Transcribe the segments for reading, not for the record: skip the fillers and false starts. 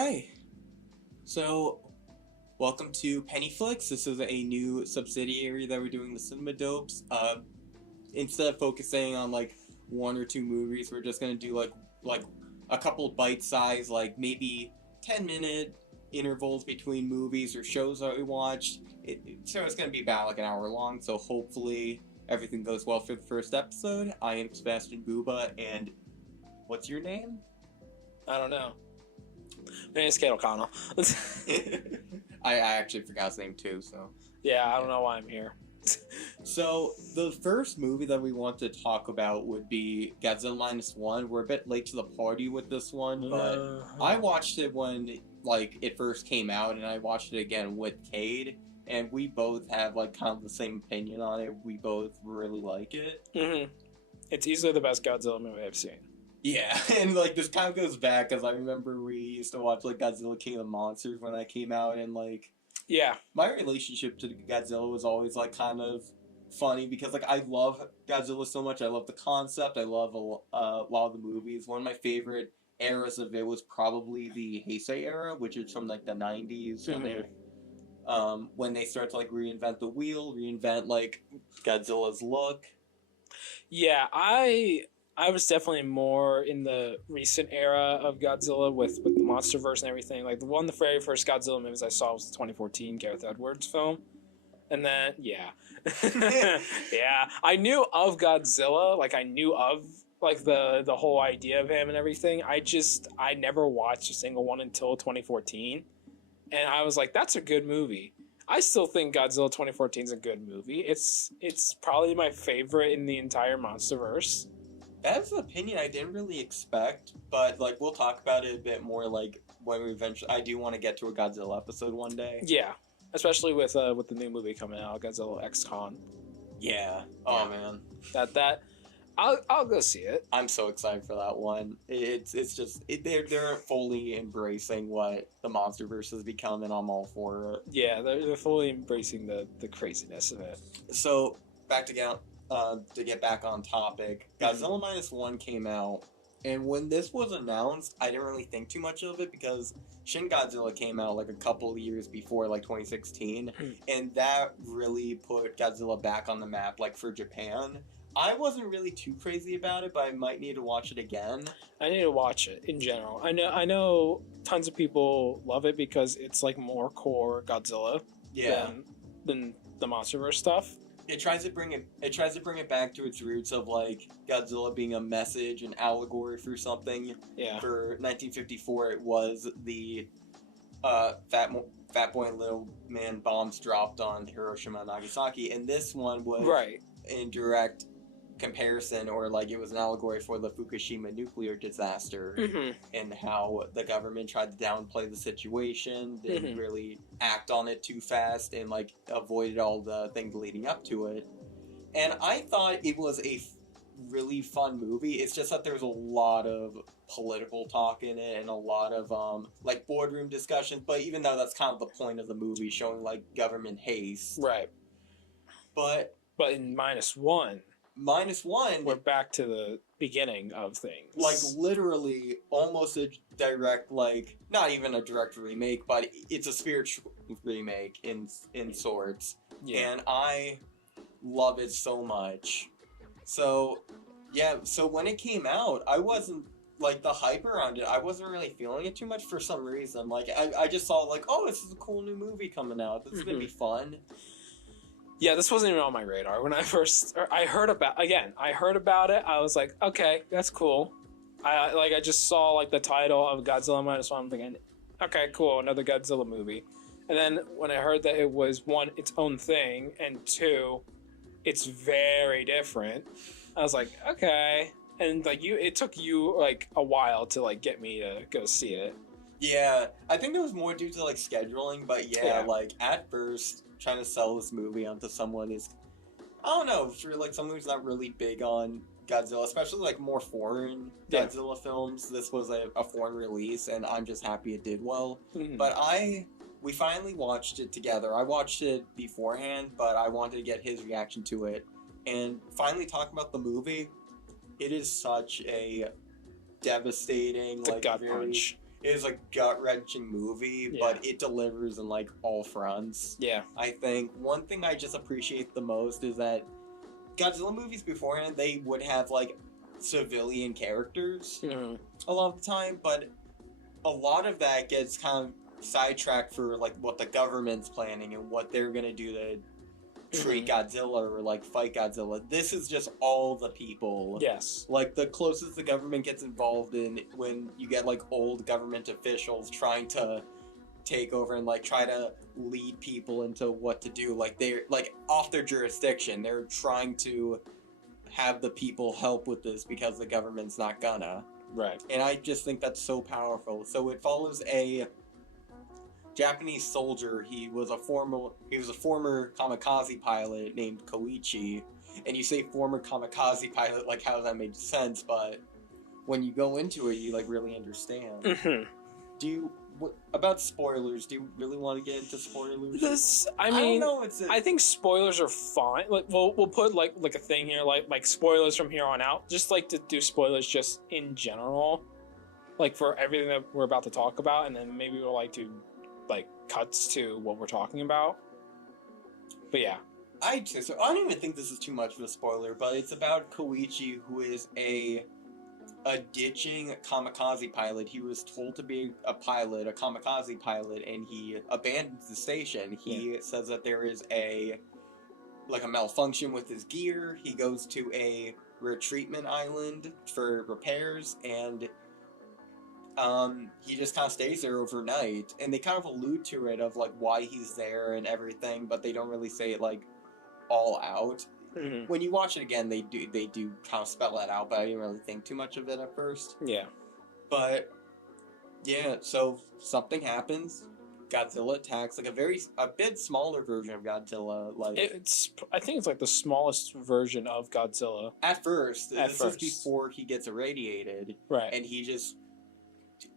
Okay, so welcome to Pennyflix. This is a new subsidiary that we're doing the CinemaDopes. Instead of focusing on like one or two movies, we're just gonna do like a couple bite-sized, like maybe 10-minute intervals between movies or shows that we watched. So it's gonna be about like an hour long. So hopefully everything goes well for the first episode. I am Sebastian Booba, and what's your name? I don't know. My name's Cade O'Connell. I actually forgot his name too, so. Yeah, I don't know why I'm here. So, the first movie that we want to talk about would be Godzilla Minus One. We're a bit late to the party with this one, but I watched it when, like, it first came out, and I watched it again with Cade, and we both have, like, kind of the same opinion on it. We both really like it. Mm-hmm. It's easily the best Godzilla movie I've seen. Yeah, and like this kind of goes back because I remember we used to watch like Godzilla King of the Monsters when that came out, and like my relationship to Godzilla was always like kind of funny because like I love Godzilla so much. I love the concept. I love a lot of the movies. One of my favorite eras of it was probably the Heisei era, which is from like the 90s when they start to like reinvent the wheel, reinvent like Godzilla's look. Yeah, I was definitely more in the recent era of Godzilla with the MonsterVerse and everything. Like the very first Godzilla movies I saw was the 2014 Gareth Edwards film. And then, yeah. I knew of Godzilla. Like, I knew of, like, the whole idea of him and everything. I never watched a single one until 2014. And I was like, that's a good movie. I still think Godzilla 2014 is a good movie. It's probably my favorite in the entire MonsterVerse. That's an opinion I didn't really expect, but like we'll talk about it a bit more like when we eventually. I do want to get to a Godzilla episode one day. Yeah, especially with the new movie coming out, Godzilla X Con. Yeah. Oh man. That I'll go see it. I'm so excited for that one. It's just they're fully embracing what the MonsterVerse has become, and I'm all for it. Yeah, they're fully embracing the craziness of it. So back to get back on topic, Godzilla Minus One came out, and when this was announced, I didn't really think too much of it because Shin Godzilla came out like a couple of years before, like 2016, and that really put Godzilla back on the map, like for Japan. I wasn't really too crazy about it, but I might need to watch it again. I need to watch it in general. I know tons of people love it because it's like more core Godzilla than the MonsterVerse stuff. It tries to bring it back to its roots of like Godzilla being a message, an allegory for something. Yeah. For 1954, it was the Fat Boy and Little Man bombs dropped on Hiroshima and Nagasaki, and this one was in direct comparison, or like it was an allegory for the Fukushima nuclear disaster and how the government tried to downplay the situation, didn't really act on it too fast, and like avoided all the things leading up to it. And I thought it was a really fun movie. It's just that there's a lot of political talk in it and a lot of like boardroom discussions, but even though that's kind of the point of the movie, showing like government haste. Right. But in Minus One, we're back to the beginning of things. Like, literally, almost a direct, like, not even a direct remake, but it's a spiritual remake in sorts. Yeah. And I love it so much. So, yeah, so when it came out, I wasn't, like, the hype around it, I wasn't really feeling it too much for some reason. Like, I just saw, like, oh, this is a cool new movie coming out. This is gonna be fun. Yeah, this wasn't even on my radar. When I heard about it, I was like, okay, that's cool. I just saw like the title of Godzilla Minus One, I'm thinking, okay, cool, another Godzilla movie. And then when I heard that it was one, its own thing, and two, it's very different, I was like, okay. And like it took you like a while to like get me to go see it. Yeah, I think it was more due to like scheduling, but yeah. Like at first, trying to sell this movie onto someone is, I don't know, for like someone who's not really big on Godzilla, especially like more foreign Godzilla films. This was a foreign release, and I'm just happy it did well. But we finally watched it together. I watched it beforehand, but I wanted to get his reaction to it, and finally talking about the movie. It is such a devastating, it's like gut punch. is a gut-wrenching movie, but it delivers in, like, all fronts. Yeah. I think one thing I just appreciate the most is that Godzilla movies beforehand, they would have, like, civilian characters a lot of the time, but a lot of that gets kind of sidetracked for, like, what the government's planning and what they're gonna do to treat Godzilla or, like, fight Godzilla. This is just all the people. Yes. Like, the closest the government gets involved in when you get, like, old government officials trying to take over and, like, try to lead people into what to do. Like, they're, like, off their jurisdiction. They're trying to have the people help with this because the government's not gonna. Right. And I just think that's so powerful. So it follows a Japanese soldier. He was a former kamikaze pilot named Koichi. And you say former kamikaze pilot, like, how does that make sense? But when you go into it, you, like, really understand. About spoilers, do you really want to get into spoilers? I mean, I think spoilers are fine. Like, we'll put like a thing here, like spoilers from here on out. Just like to do spoilers just in general, like for everything that we're about to talk about, and then maybe we'll like to like cuts to what we're talking about. But yeah, I don't even think this is too much of a spoiler, but it's about Koichi, who is a ditching kamikaze pilot. He was told to be a kamikaze pilot, and he abandons the station. He says that there is a malfunction with his gear. He goes to a retreatment island for repairs, and he just kind of stays there overnight. And they kind of allude to it of like why he's there and everything, but they don't really say it like all out. When you watch it again, they do kind of spell that out, but I didn't really think too much of it at first. Yeah. But yeah, so something happens. Godzilla attacks, like a bit smaller version of Godzilla. Like I think it's like the smallest version of Godzilla. At first. This is before he gets irradiated. Right. And he just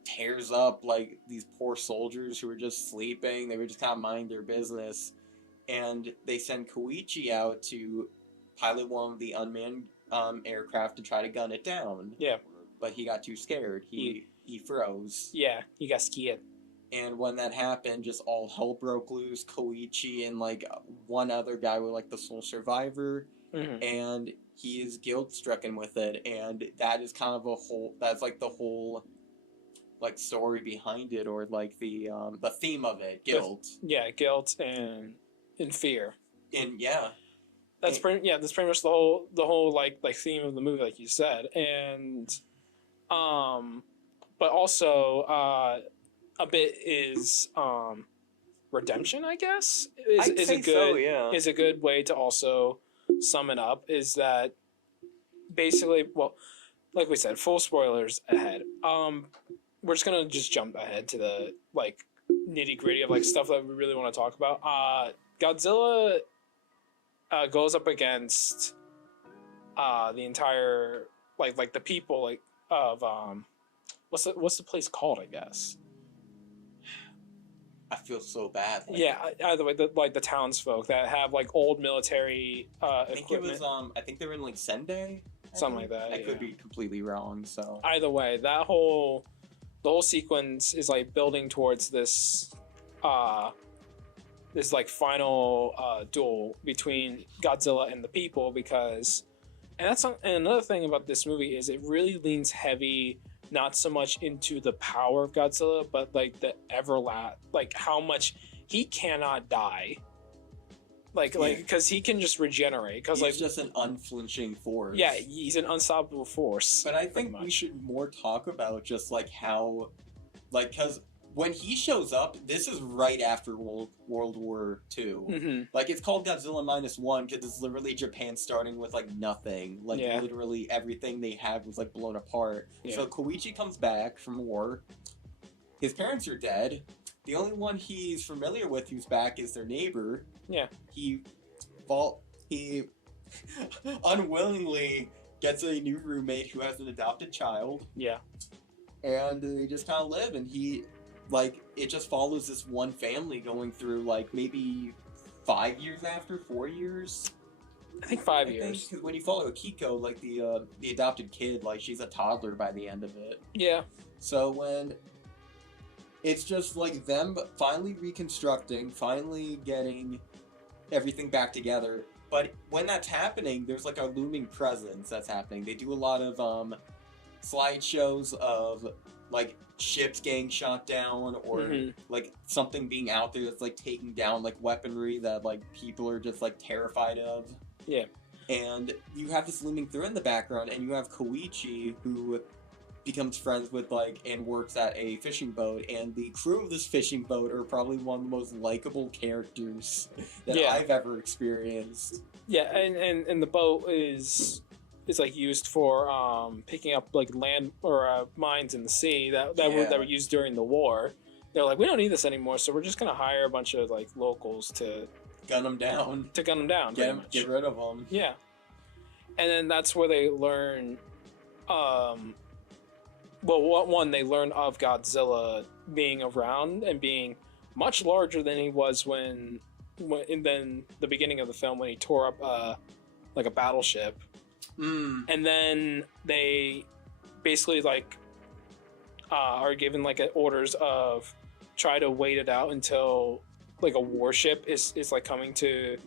tears up like these poor soldiers who were just sleeping. They were just kind of minding their business. And they send Koichi out to pilot one of the unmanned aircraft to try to gun it down. Yeah. But he got too scared. He froze. Yeah, he got scared. And when that happened, just all hell broke loose. Koichi and like one other guy were like the sole survivor. And he is guilt-stricken with it. And that is kind of that's like the whole like story behind it, or like the theme of it, guilt. Guilt and fear. And that's pretty much the whole like theme of the movie, like you said. And but also a bit is redemption, I guess, is a good way to also sum it up. Is that basically, well, like we said, full spoilers ahead. We're just gonna jump ahead to the like nitty gritty of like stuff that we really want to talk about. Godzilla goes up against the entire like the people like of what's the place called, I guess. I feel so bad. Either way, the townsfolk that have like old military equipment. I think they were in like Sendai. Something like that. I could be completely wrong. So either way, the whole sequence is like building towards this like final duel between Godzilla and the people, because and another thing about this movie is it really leans heavy not so much into the power of Godzilla, but like the like how much he cannot die. Like because he can just regenerate. Because he's just an unflinching force. Yeah, he's an unstoppable force. But I think we should more talk about just like how, like, because when he shows up, this is right after World War II. Like, it's called Godzilla Minus One because it's literally Japan starting with like nothing. Like literally everything they had was like blown apart. So Koichi comes back from war. His parents are dead. The only one he's familiar with who's back is their neighbor. Yeah. He unwillingly gets a new roommate who has an adopted child. Yeah. And they just kind of live, and it just follows this one family going through, like, maybe 4 years? I think 5 years. Because when you follow Akiko, like, the adopted kid, like, she's a toddler by the end of it. Yeah. So when it's just like them finally reconstructing, finally getting everything back together. But when that's happening, there's like a looming presence that's happening. They do a lot of slideshows of like ships getting shot down, or like something being out there that's like taking down like weaponry that like people are just like terrified of. Yeah. And you have this looming threat in the background, and you have Koichi, who becomes friends with like and works at a fishing boat, and the crew of this fishing boat are probably one of the most likable characters that I've ever experienced. Yeah, and the boat is like used for picking up like land or mines in the sea that were used during the war. They're like, we don't need this anymore, so we're just gonna hire a bunch of like locals to gun them down. Get rid of them. Yeah, and then that's where they learn. Well, one, they learn of Godzilla being around and being much larger than he was when in the beginning of the film when he tore up like a battleship. And then they basically like are given like orders of try to wait it out until like a warship is like coming to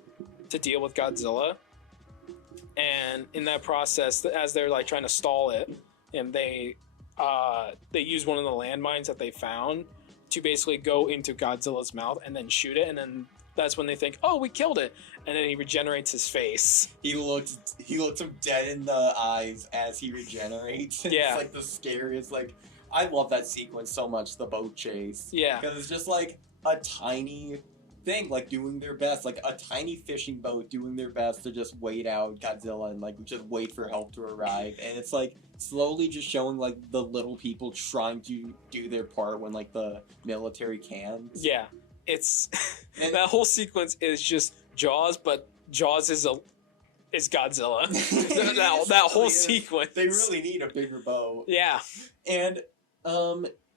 deal with Godzilla. And in that process, as they're like trying to stall it, and they use one of the landmines that they found to basically go into Godzilla's mouth and then shoot it, and then that's when they think, oh, we killed it, and then he regenerates his face. He looks him dead in the eyes as he regenerates. Yeah. It's like the scariest, like, I love that sequence so much, the boat chase. Yeah. Because it's just like a tiny thing, like doing their best, like a tiny fishing boat doing their best to just wait out Godzilla and like just wait for help to arrive. And it's like slowly just showing like the little people trying to do their part when like the military can. Yeah. It's that whole sequence is just Jaws, but Jaws is Godzilla. that whole sequence. They really need a bigger boat. Yeah. And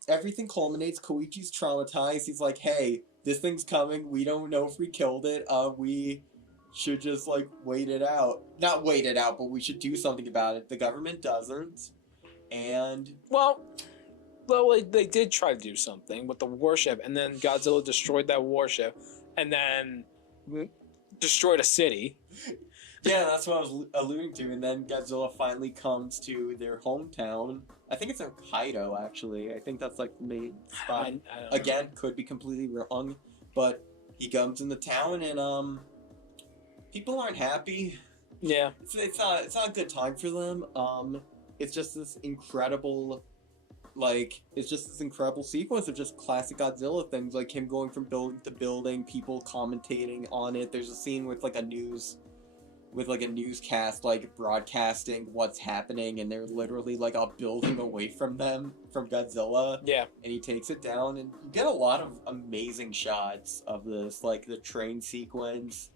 everything culminates. Koichi's traumatized. He's like, hey, this thing's coming. We don't know if we killed it. We should just like wait it out. Not wait it out, but we should do something about it. The government doesn't. And well, they did try to do something with the warship, and then Godzilla destroyed that warship, and then destroyed a city. Yeah, that's what I was alluding to. And then Godzilla finally comes to their hometown. I think it's in Hokkaido, actually. I think that's like the main spot. Again, could be completely wrong, but he comes in the town, and people aren't happy. Yeah, it's not a good time for them. It's just this incredible. Like, it's just this incredible sequence of just classic Godzilla things, like him going from building to building, people commentating on it. There's a scene with like a newscast, like broadcasting what's happening, and they're literally like a building away from Godzilla. Yeah. And he takes it down, and you get a lot of amazing shots of this, like the train sequence.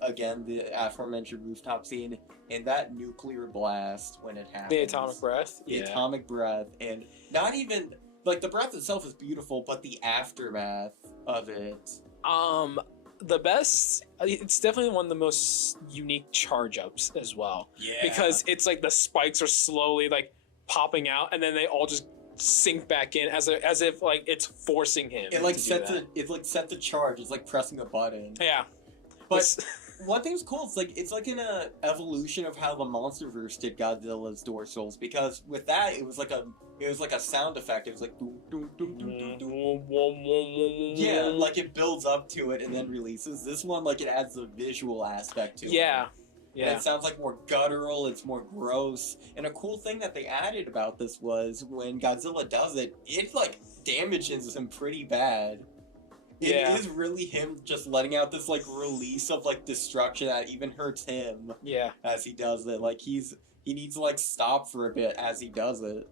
Again, the aforementioned rooftop scene, and that nuclear blast when it happens. The atomic breath. The atomic breath, and not even like the breath itself is beautiful, but the aftermath of it. The best. It's definitely one of the most unique charge ups as well. Yeah. Because it's like the spikes are slowly like popping out, and then they all just sink back in as if like it's forcing him. It like sets the charge. It's like pressing a button. Yeah. But one thing's cool, it's like an evolution of how the MonsterVerse did Godzilla's dorsals, because with that it was like a sound effect. It was like doo, doo, doo, doo, doo, doo. Yeah, like it builds up to it and then releases. This one, like, it adds a visual aspect to it. Yeah. And it sounds like more guttural, it's more gross. And a cool thing that they added about this was when Godzilla does it, it like damages him pretty bad. It is really him just letting out this like release of like destruction that even hurts him. Yeah. As he does it, like he needs to like stop for a bit as he does it.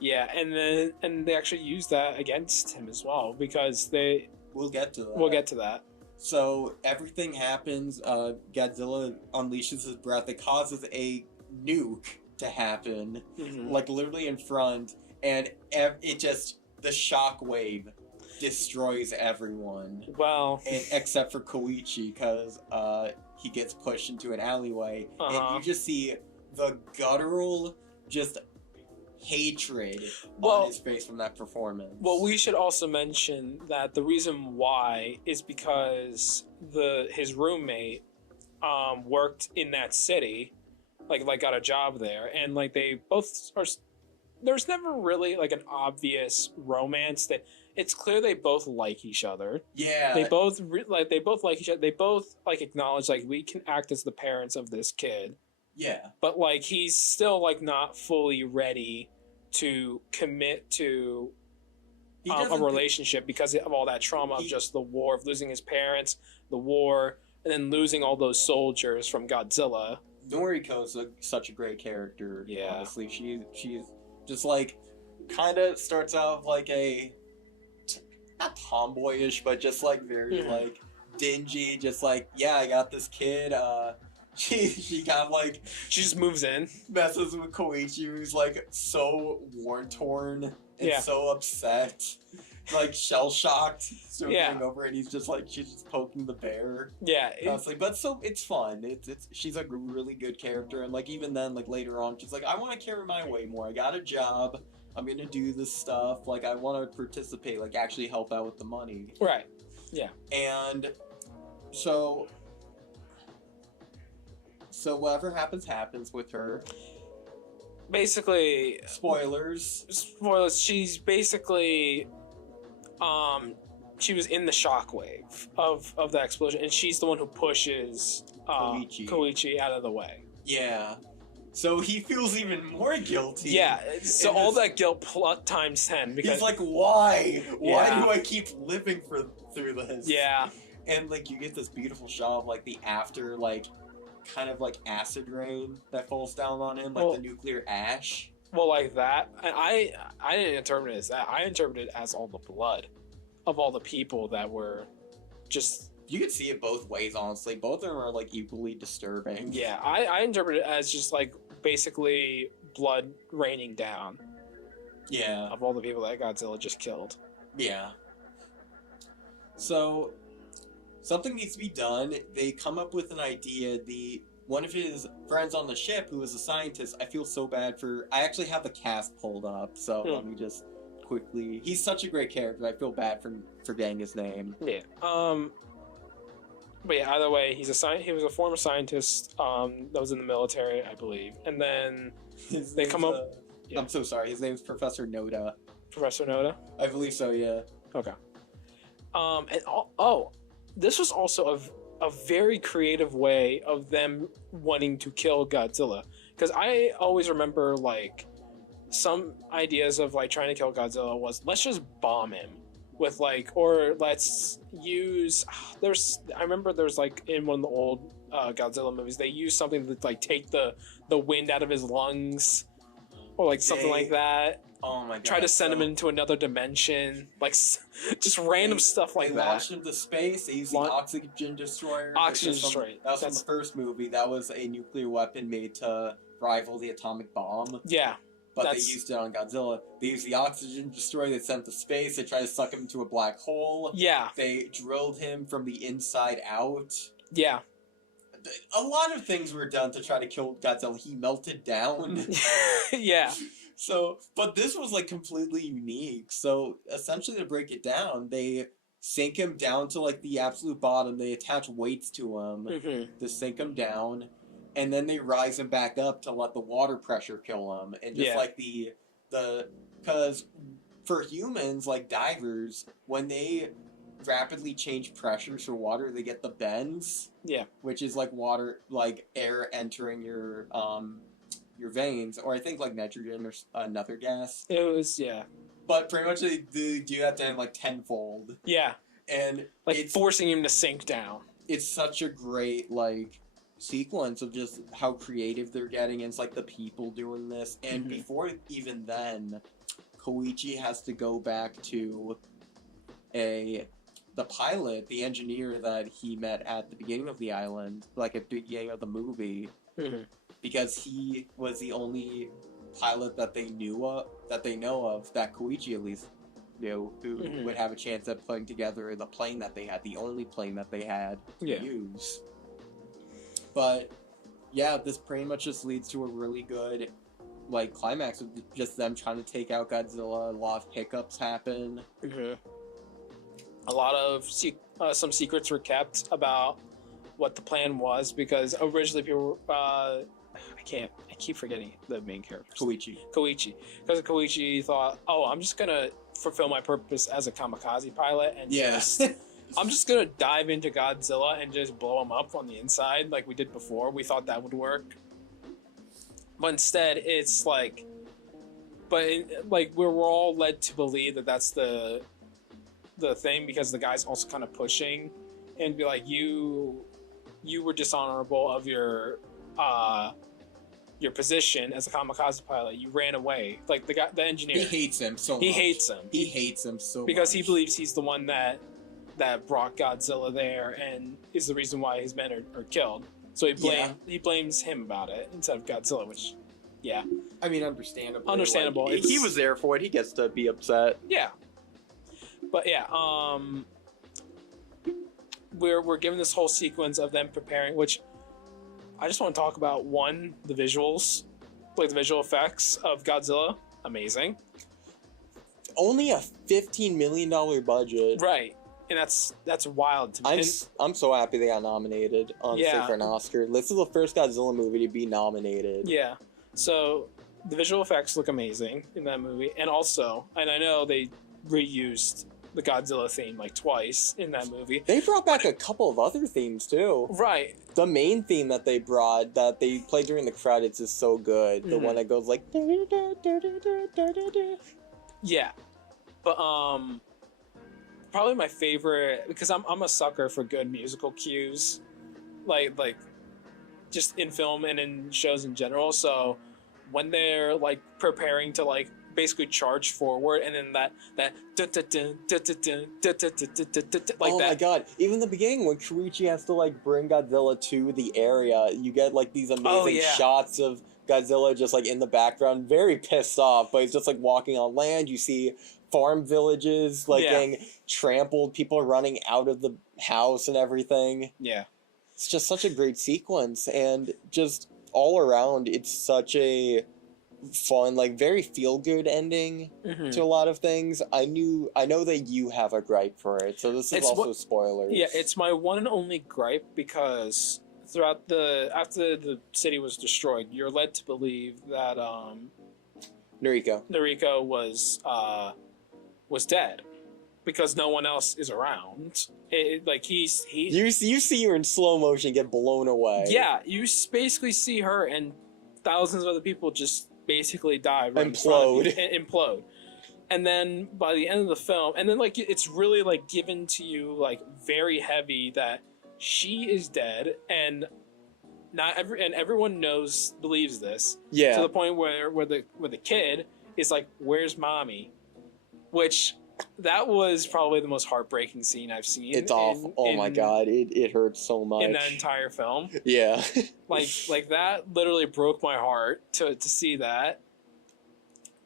Yeah, and they actually use that against him as well, because We'll get to that. We'll get to that. So everything happens. Godzilla unleashes his breath. It causes a nuke to happen, like literally in front, and it just the shock wave destroys everyone. Well, except for Koichi, because he gets pushed into an alleyway, and you just see the guttural, just hatred on his face from that performance. Well, we should also mention that the reason why is because his roommate worked in that city, like got a job there, and like they both are. There's never really like an obvious romance. That it's clear they both like each other. Yeah, they both like each other. They both like acknowledge like we can act as the parents of this kid. Yeah, but like he's still like not fully ready to commit to a relationship because of all that trauma of just the war, of losing his parents, the war, and then losing all those soldiers from Godzilla. Noriko's such a great character. Yeah, honestly, she's just like kind of starts out like a not tomboyish, but just like very like dingy. Just like, yeah, I got this kid. She kind of like she just moves in, messes with Koichi, who's like so war torn and so upset, like shell shocked, getting over it. He's just like she's just poking the bear. Yeah, but so it's fun. It's she's a really good character, and like even then, like later on, she's like, I want to carry my weight more. I got a job. I'm gonna do this stuff. Like I want to participate. Like actually help out with the money. Right. Yeah. And so whatever happens with her. Basically, spoilers. She's basically, she was in the shockwave of the explosion, and she's the one who pushes Koichi out of the way. Yeah. So he feels even more guilty. Yeah. So all that guilt times 10 because he's like, why? Why do I keep living through this? Yeah. And like you get this beautiful shot of like the after like. Kind of like acid rain that falls down on him, like the nuclear ash. Well, like that. I didn't interpret it as that. I interpreted it as all the blood of all the people that were just. You could see it both ways, honestly. Both of them are like equally disturbing. Yeah, I interpret it as just like basically blood raining down. Yeah. Of all the people that Godzilla just killed. Yeah. So. Something needs to be done. They come up with an idea. One of his friends on the ship, who is a scientist, I feel so bad for. I actually have the cast pulled up, so let me just quickly. He's such a great character. I feel bad for forgetting his name. Yeah. But yeah, either way, he was a former scientist that was in the military, I believe, and then they come up. Yeah. I'm so sorry. His name is Professor Noda. Professor Noda? I believe so. Yeah. Okay. This was also a very creative way of them wanting to kill Godzilla. Because I always remember, like, some ideas of, like, trying to kill Godzilla was, let's just bomb him. With, like, or let's use... I remember there's, like, in one of the old Godzilla movies, they used something to, like, take the wind out of his lungs. Or, like, something like that. Oh my god. Try to send him into another dimension. Like, just random stuff like that. They launched him to space. They used the Oxygen Destroyer. Oxygen Destroyer. That was from the first movie. That was a nuclear weapon made to rival the atomic bomb. Yeah. But they used it on Godzilla. They used the Oxygen Destroyer. They sent to space. They tried to suck him into a black hole. Yeah. They drilled him from the inside out. Yeah. A lot of things were done to try to kill Godzilla. He melted down. Yeah. So, but this was like completely unique. So, essentially, to break it down, they sink him down to like the absolute bottom. They attach weights to him to sink him down, and then they rise him back up to let the water pressure kill him. And just like because for humans like divers, when they rapidly change pressures for water, they get the bends. Yeah, which is like water, like air entering your veins, or I think like nitrogen or another gas. It was, yeah. But pretty much they do that to him like tenfold. Yeah. And like forcing him to sink down. It's such a great like sequence of just how creative they're getting, and it's like the people doing this. And before even then, Koichi has to go back to the pilot, the engineer that he met at the beginning of the island, like at the beginning of the movie. Because he was the only pilot that they know of, that Koichi at least knew, who would have a chance at putting together the plane that they had, the only plane that they had to use. But yeah, this pretty much just leads to a really good like climax of just them trying to take out Godzilla. A lot of hiccups happen. Mm-hmm. A lot of some secrets were kept about what the plan was, because originally people I keep forgetting the main character. Koichi. Because Koichi thought, oh, I'm just gonna fulfill my purpose as a kamikaze pilot and I'm just gonna dive into Godzilla and just blow him up on the inside like we did before. We thought that would work. But instead, it's like, we're all led to believe that that's the thing, because the guy's also kind of pushing and be like, you were dishonorable of your position as a kamikaze pilot. You ran away. Like the engineer. He hates him so much. He hates him. He hates him so much. Because he believes he's the one that brought Godzilla there and is the reason why his men are killed. So he blames him about it instead of Godzilla, which, yeah. I mean, understandable. Understandable. Like, he was there for it. He gets to be upset. Yeah. But yeah, we're given this whole sequence of them preparing, which I just want to talk about. One, the visuals, like the visual effects of Godzilla, amazing. Only a $15 million budget. Right. And that's wild to me. I'm so happy they got nominated, honestly, for an Oscar. This is the first Godzilla movie to be nominated. Yeah. So the visual effects look amazing in that movie. And also, and I know they reused the Godzilla theme like twice in that movie. They brought back a couple of other themes too. Right. The main theme that they brought, that they played during the credits, is so good. The one that goes like... Yeah. But, probably my favorite, because I'm a sucker for good musical cues, like just in film and in shows in general. So when they're like preparing to like basically charge forward, and then that like oh that. My god, even the beginning when Koichi has to like bring Godzilla to the area, you get like these amazing shots of Godzilla just like in the background, very pissed off, but he's just like walking on land. You see farm villages like getting trampled, people are running out of the house and everything. Yeah. It's just such a great sequence, and just all around it's such a fun, like very feel-good ending to a lot of things. I know that you have a gripe for it, so this is also spoilers. Yeah, it's my one and only gripe, because after the city was destroyed, you're led to believe that Noriko was dead, because no one else is around. You see her in slow motion get blown away. Yeah, you basically see her and thousands of other people just basically die, implode. And then by the end of the film, and then like it's really like given to you like very heavy that she is dead, and everyone believes this. Yeah. To the point where the kid is like, "Where's mommy?" Which that was probably the most heartbreaking scene I've seen. It's awful. Oh my god, it hurts so much in that entire film. Yeah. like that literally broke my heart to see that.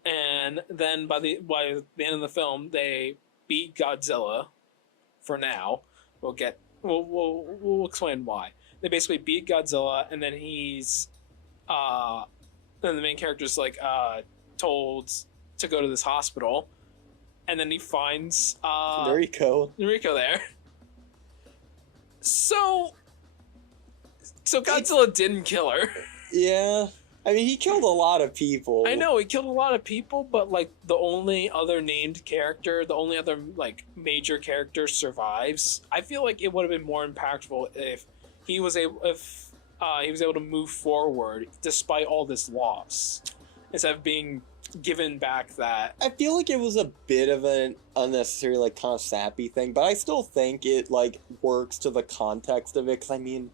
And then by the end of the film, they beat Godzilla. For now, we'll explain why. They basically beat Godzilla, and then then the main character's like told to go to this hospital. And then he finds Noriko there. So Godzilla didn't kill her. Yeah. I mean, he killed a lot of people. I know, he killed a lot of people, but like the only other named character, the only other like major character survives. I feel like it would have been more impactful if he was able to move forward despite all this loss, instead of being given back that. I feel like it was a bit of an unnecessary, like, kind of sappy thing, but I still think it like works to the context of it. Because I mean,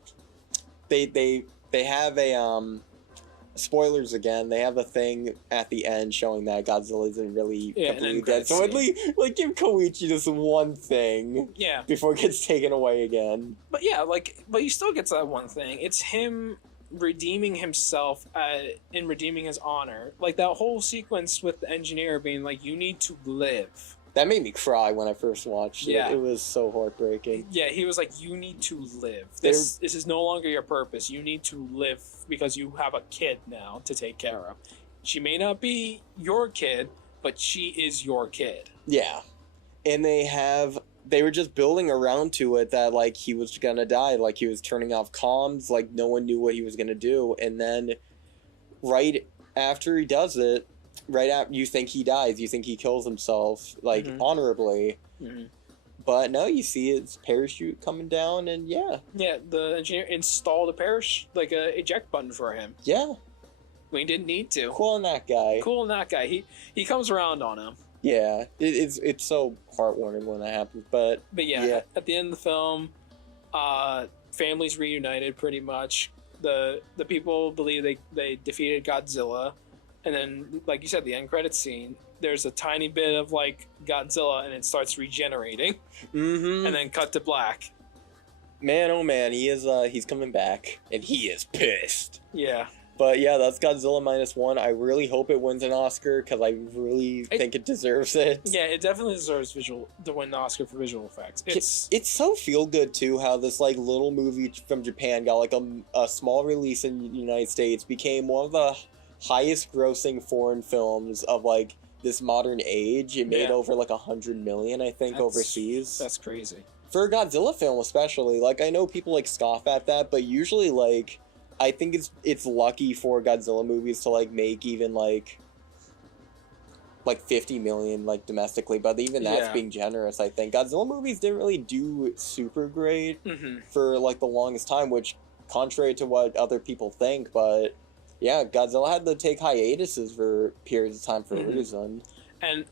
they have a spoilers again. They have a thing at the end showing that Godzilla isn't really completely dead. So at least like give Koichi just one thing, before it gets taken away again. But yeah, but he still gets that one thing. It's him redeeming himself in redeeming his honor. Like that whole sequence with the engineer being like, "You need to live." That made me cry when I first watched it. It was so heartbreaking. Yeah, he was like, "You need to live. This is no longer your purpose. You need to live because you have a kid now to take care of." She may not be your kid, but she is your kid. Yeah. And they were just building around to it that, like, he was gonna die. Like, he was turning off comms. Like, no one knew what he was gonna do. And then, right after he does it, you think he dies. You think he kills himself, like, honorably. Mm-hmm. But no, you see his parachute coming down, and yeah. Yeah, the engineer installed a parachute, like a eject button for him. Yeah. We didn't need to. Cool on that guy. He comes around on him. Yeah, it's so heartwarming when that happens. But yeah, at the end of the film, families reunited pretty much. The people believe they defeated Godzilla, and then, like you said, the end credits scene. There's a tiny bit of like Godzilla, and it starts regenerating, and then cut to black. Man, oh man, he's coming back, and he is pissed. Yeah. But yeah, that's Godzilla Minus One. I really hope it wins an Oscar because I really think it deserves it. Yeah, it definitely deserves to win the Oscar for visual effects. It's so feel good too how this like little movie from Japan got like a small release in the United States, became one of the highest grossing foreign films of like this modern age. It made over like 100 million, I think, overseas. That's crazy. For a Godzilla film especially. Like, I know people like scoff at that, but usually like I think it's lucky for Godzilla movies to like make even like 50 million like domestically, but even that's being generous. I think Godzilla movies didn't really do super great for like the longest time, which contrary to what other people think, but yeah, Godzilla had to take hiatuses for periods of time for a reason. And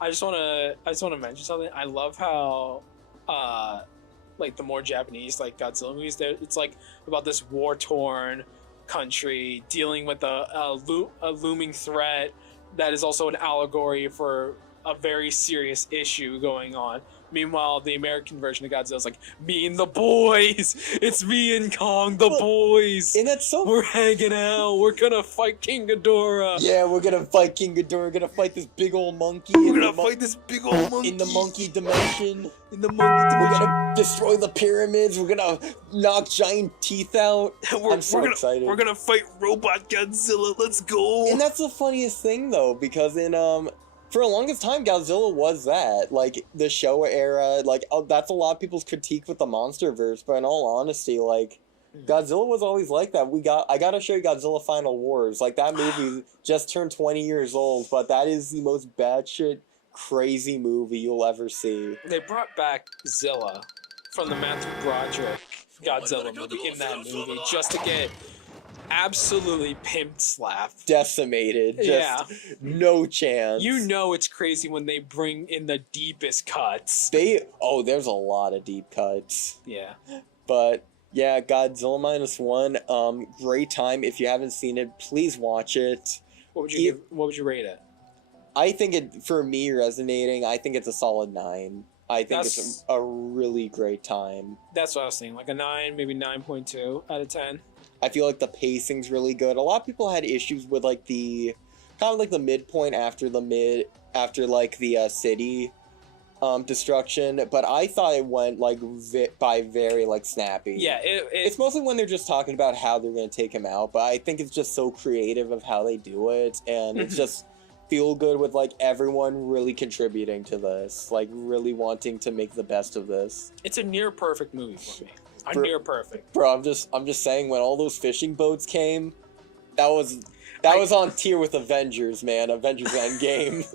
I just want to mention something. I love how like the more Japanese like Godzilla movies, it's like about this war-torn country dealing with a looming threat that is also an allegory for a very serious issue going on. Meanwhile, the American version of Godzilla is like, me and the boys! It's me and Kong, the boys! And that's so... We're hanging out, we're gonna fight King Ghidorah! Yeah, we're gonna fight King Ghidorah, we're gonna fight this big old monkey. We're gonna fight this big old monkey! In the monkey dimension. We're gonna destroy the pyramids, we're gonna knock giant teeth out. I'm so excited. We're gonna fight Robot Godzilla, let's go! And that's the funniest thing, though, because in, for the longest time, Godzilla was that. Like, the Showa era, like, that's a lot of people's critique with the MonsterVerse, but in all honesty, like, Godzilla was always like that. I gotta show you Godzilla Final Wars. Like, that movie just turned 20 years old, but that is the most batshit crazy movie you'll ever see. They brought back Zilla from the Matthew Broderick Godzilla movie in that movie just to get absolutely pimped slapped. Decimated. Just no chance. You know it's crazy when they bring in the deepest cuts. There's a lot of deep cuts. Yeah. But yeah, Godzilla Minus One, great time. If you haven't seen it, please watch it. What would you rate it? I think for me resonating, I think it's a solid 9. I think it's a really great time. That's what I was thinking, like a 9, maybe 9.2 out of 10. I feel like the pacing's really good. A lot of people had issues with like the kind of like the midpoint after the city destruction, but I thought it went like by very like snappy. Yeah, it's mostly when they're just talking about how they're going to take him out, but I think it's just so creative of how they do it, and it's just feel good with like everyone really contributing to this, like really wanting to make the best of this. It's a near perfect movie for me. Near perfect. Bro, I'm just saying, when all those fishing boats came, that was on tier with Avengers, man. Avengers Endgame.